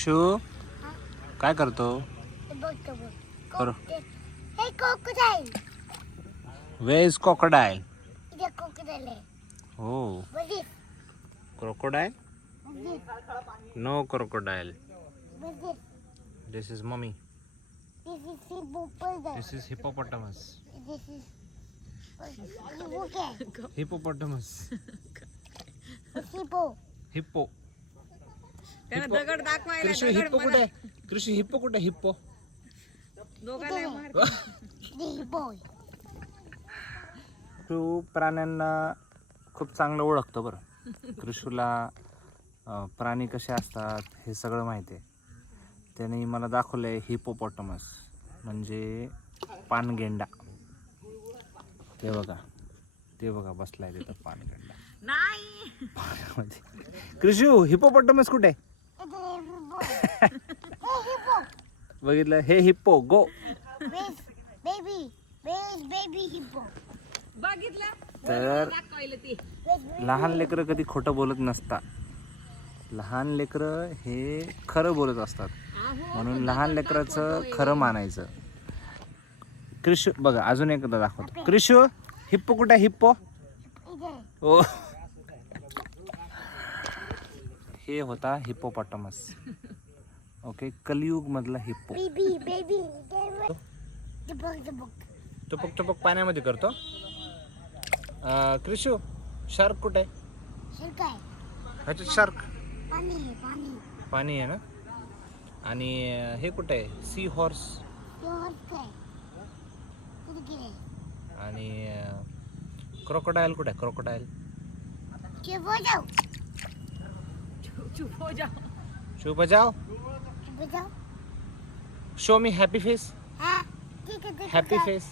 Shoe काय करतो? करो. Where is crocodile? Oh, crocodile? No crocodile. This is mommy. This is hippopotamus. Hippopotamus. Hippo. त्याला दगड दाखवायला कृषी दगड हिप्पो कुठे? कृषी हिप्पो कुठे? हिप्पो. दोघांना मार. तू प्राण्यांना खूप चांगलं ओळखतो बरं. कृषूला प्राणी कसे असतात हे सगळं माहिती आहे. त्याने मला दाखवलंय हिपोपॉटमस म्हणजे पानगेंडा. ते बघा बसलाय तिथं पानगेंडा नाही पाण्यामध्ये. कृषू हिपोपॉटमस कुठे? बघितलं हे हिप्पो गो. बघितलं तर दाखवायला ती लहान लेकरं कधी खोटं बोलत नसतात. लहान लेकरं हे खरं बोलत असतात. म्हणून लहान लेकराचं खरं मानायचं. कृषू बघा अजून एकदा दाखवतो. कृषू हिप्पो कुठे? हिप्पो ओ हे होता हिप्पोपॉटमस. ओके, कलियुग मधला हिप्पो. टपक टपक पाण्यामध्ये करतो. कृषू शार्क कुठे? ह्याच्यात शार्क पाणी आहे ना. आणि हे कुठे आहे? Sea horse. आणि क्रोकोडाईल कुठे? क्रोकोडाईल चुप हो जाओ. चुप जाओ. Show me happy face. Happy face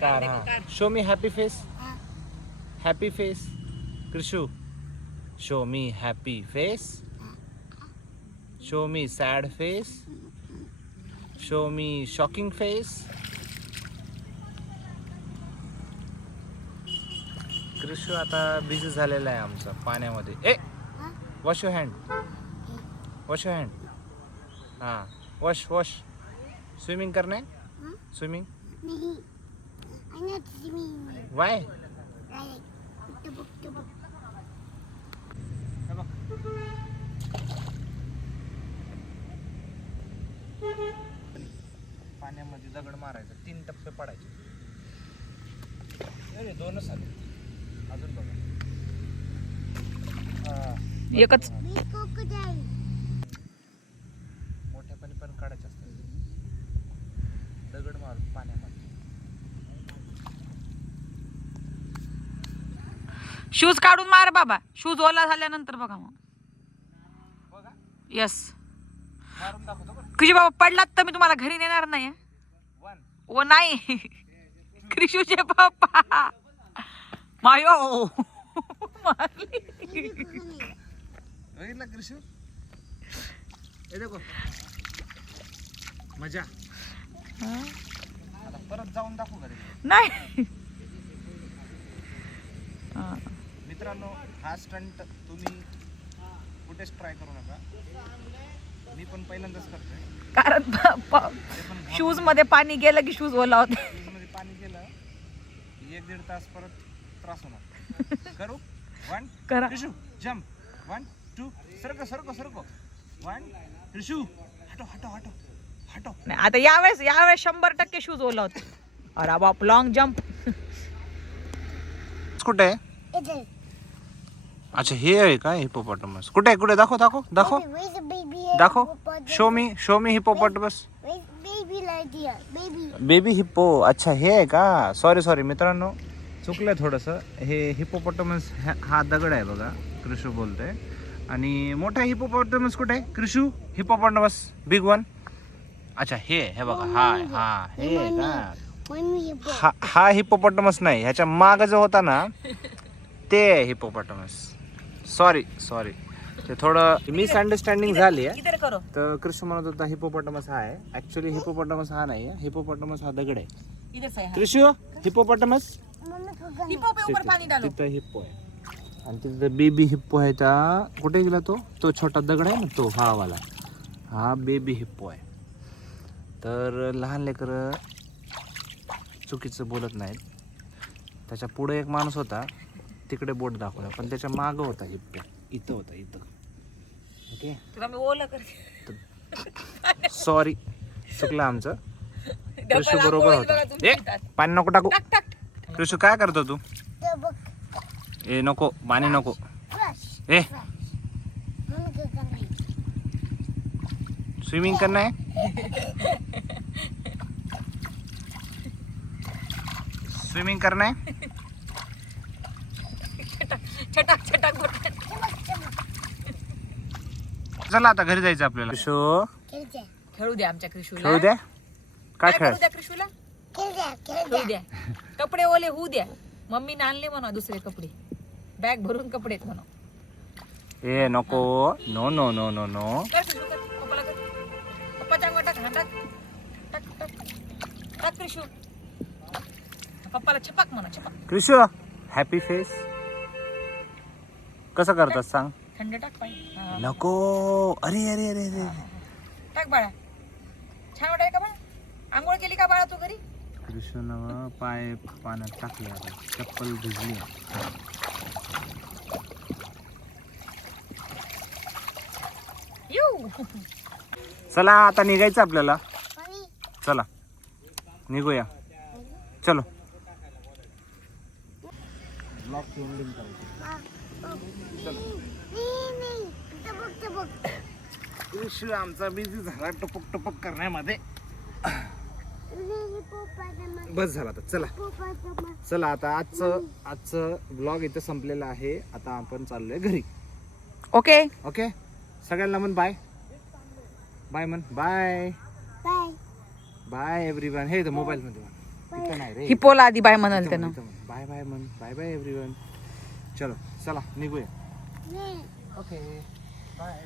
car. हा, show me happy face. Happy face. Krishu show me happy face. Show me sad face. Show me shocking face. Krishu आता बिझी झालेला आहे आमचा पाण्यामध्ये. ए wash your hand. Wash your hand. हां wash wash. Swimming करणे. Swimming why? पाण्यामध्ये दगड मारायचा. 3 टप्पे पडायचे. अरे 2च आले. अजून बघा. एकच मोठ्या पण काढायचे असतात. दगड मारून पाण्यामध्ये. शूज काढून मार बाबा. शूज ओला झाल्यानंतर बघा मग. बघा यस मारून दाखवतो बरं. कृषी बाबा पडलात तर मी तुम्हाला घरी नेणार नाही. 1 ओ नाही कृषूचे पप्पा मायो बघितलं कृषू? हे देखो मजा. आता परत जाऊन दाखवू घरी. नाही. मित्रांनो हा स्टंट तुम्ही कुठेच ट्राय करू नका. मी पण पहिल्यांदाच करतोय. कारण शूज मध्ये पाणी गेलं की शूज ओला होते. मध्ये पाणी गेलं 1-1.5 तास परत त्रास होणार. करू 1 करा. कृषू जम्प 1 2 सरको सरको सरको 1 कृषू हटो हटो हटो हटो. नाही आता यावेळेस 100% शूज ओला होते. अरे बाप लॉंग जम्प. कुठे आहे? अच्छा हे आहे का हिपोपॉटमस? कुठे कुठे? दाखव दाखव दाखव दाखव. Show me hippopotamus. Baby hippo. अच्छा हे आहे का? सॉरी मित्रांनो चुकलंय थोडंसं. हे हिपोपॉटमस हा दगड आहे बघा. कृषू बोलतोय. आणि मोठा हिपोपॉटमस कुठे आहे? कृषू हिपोपॉटमस बिग वन. अच्छा हे बघा. हा हे आहे का? हा हिपोपॉटमस नाही. ह्याच्या माग जो होता ना ते हिपोपॉटमस. सॉरी ते थोडं मिसअंडरस्टँडिंग झाली आहे. इधर करो. तर कृष्ण म्हणत होता हिपोपॉटमस हा आहे. ऍक्च्युली हिपोपॉटमस हा नाही आहे. हिपोपॉटमस हा दगड आहे. इधर से कृष्ण हिपोपॉटमस हिप्पो पे ऊपर पानी डालो. तिथं हिप्पो आहे. आणि तिथं बेबी हिप्पो आहे. त्या कुठे गेला तो छोटा दगड आहे ना तो, हा वाला, हा बेबी हिप्पो आहे. तर लहान लेकरं चुकीचं बोलत नाहीत. त्याच्या पुढे एक माणूस होता, तिकडे बोट दाखवला, पण त्याच्या मागं होता हिप्पो, इथं होता, इथं. ओके, तुला मी ओला करते. सॉरी, चुकलं आमचं. कृषू बरोबर होता. ए पाणी नको टाकू. कृषू काय करतो तू? ए नको, पाणी नको. ए स्विमिंग करना है? स्विमिंग करना है? छटाक छटाक चला आता घरी जायचं आपल्याला. कृषू खेळू द्या आमच्या कृषूला. खेळू द्या. काय खेळ? करू द्या कृषूला. खेळू द्या. कपडे ओले होऊ द्या. मम्मीने आणले म्हणा दुसरे कपडे. बॅग भरून कपडे आहेत म्हणा. ए नको, no no no no no. कर कृषू, कर. पप्पाला कर. पप्पाच्या अंगावर टाक. हा, टाक. टाक, टाक. टाक कृषू. पप्पाला छपाक म्हणा, छपाक. कृषू हॅपी फेस कसं करतात सांग? थंड टाक पाय. हा. नको. अरे अरे अरे अरे. टाक बाळा. छान वाटाय का बाळा? आंघोळ केली का बाळा तू घरी? कृष्ण पाय पाण्यात टाकले, आता चप्पल भिजली. येऊ. चला आता निघायचं आपल्याला. चला निघूया. चलो. कृषी आमचा बिझी झाला टपक टपक करण्यामध्ये. बस झाला आता. चला चला आता आजचं ब्लॉग इथं संपलेलं आहे. आता आपण चाललोय घरी. ओके. ओके, सगळ्यांना म्हण बाय. बाय म्हण. Bye bye everyone. हे तर मोबाईल मध्ये म्हण. इथं नाही रे. हिपोला आधी बाय म्हणाल त्यानं. बाय बाय म्हण. Bye bye everyone. चलो चला निघूया. Okay bye.